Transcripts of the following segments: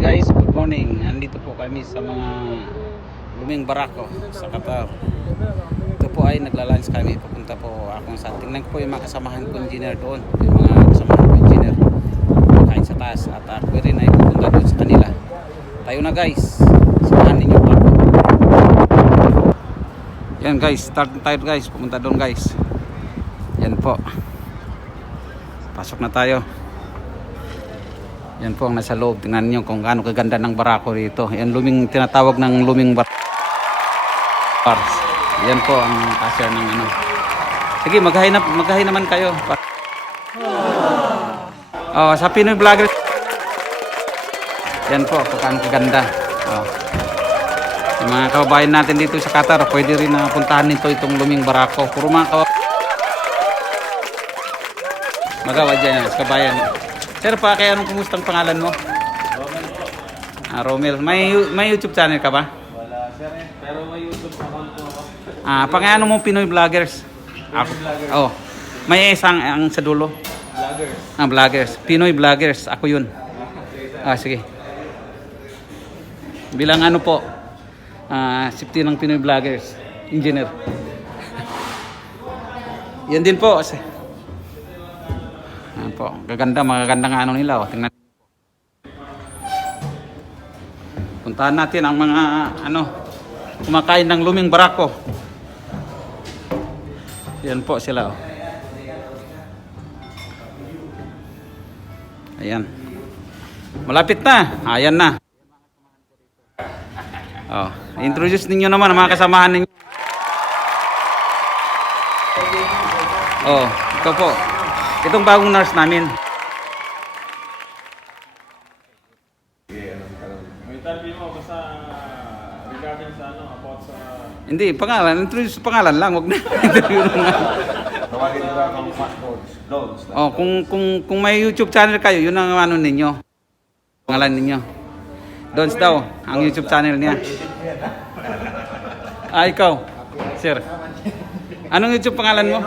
Guys, good morning. Andito po kami sa mga luming barako sa Qatar. Ito po ay nagla-lunch kami. Pupunta po ako sa tingnan ko po yung mga kasamahan ko engineer doon. Yung mga kasamahan ko engineer kain sa taas. At ako rin ay pupunta doon sa kanila. Tayo na guys. Samahan ninyo po ako. Yan guys, start na tayo guys. Pupunta doon guys. Yan po. Pasok na tayo. Yan po ang nasa loob. Tingnan niyo kung gaano kaganda ng barako rito. Yan tinatawag ng luming bars. Yan po ang cashier ng ano. Sige, maghahay naman kayo. Oh, sa Pinoy Vlogger. Yan po, kung kaganda. Oh. Yung mga kababayan natin dito sa Qatar, pwede rin na puntahan nito itong luming barako. Puro mga magawa dyan sa kabayan. Sir, kaya anong kumustang pangalan mo? Romel po. Romel. May YouTube channel ka ba? Wala, sir. Pero may YouTube account po ako. Pangano mo Pinoy Vloggers? Ako. Vloggers. Oh. May isang ang sa dulo. Vloggers. Vloggers. Pinoy Vloggers. Ako yun. Sige. Bilang ano po? Safety ng Pinoy Vloggers. Engineer. Yan din po. Po, magagandang ano nila. Tingnan. Puntahan natin ang mga kumakain ng luming barako. Yan po sila. Ayan. Malapit na. Ayan na. Introduce ninyo naman ang mga kasamahan ninyo. Ito po. Itong bagong nurse namin. May interview mo basta regarding sa about sa... Hindi, pangalan. Introduce pangalan lang. Huwag na interview naman. Tawagin nila kang vlogs. Kung may YouTube channel kayo, yun ang ano ninyo. Pangalan ninyo. Dons daw, ang YouTube channel niya. Ikaw. Sir. Anong YouTube pangalan mo?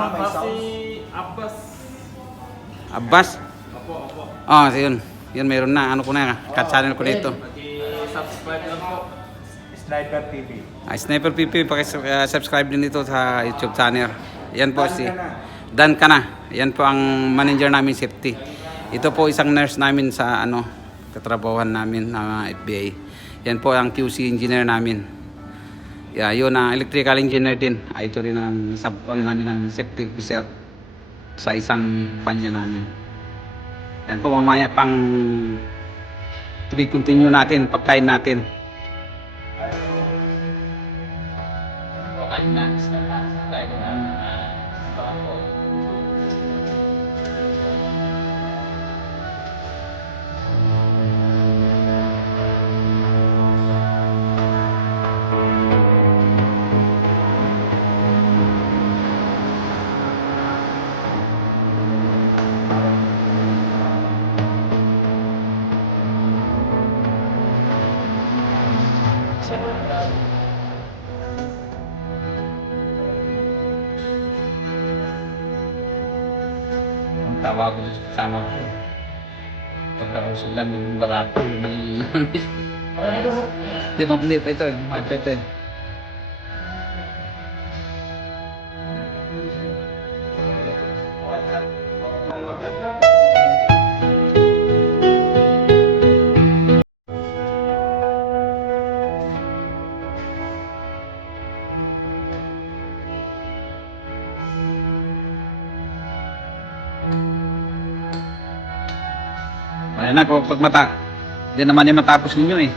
Abbas? Opo. Yun. Yun, meron na. Ano ko na, channel ko dito. Subscribe lang po. Sniper TV. Sniper PP, subscribe din dito sa YouTube channel. Yan po si Dan Kana. Yan po ang manager namin safety. Ito po isang nurse namin sa katrabahuhan namin na FBI. Yan po ang QC engineer namin. Yun ang electrical engineer din. Ito rin ang namin ng safety officer sa isang panya namin. Yan po, mamaya pang continue natin, pagkain natin. Pagkain natin tawag ko sa sama ko. Pagkaroon sila ng barako. Di ba ito? Ito. Ayan na, pag hindi naman yung matapos ninyo eh.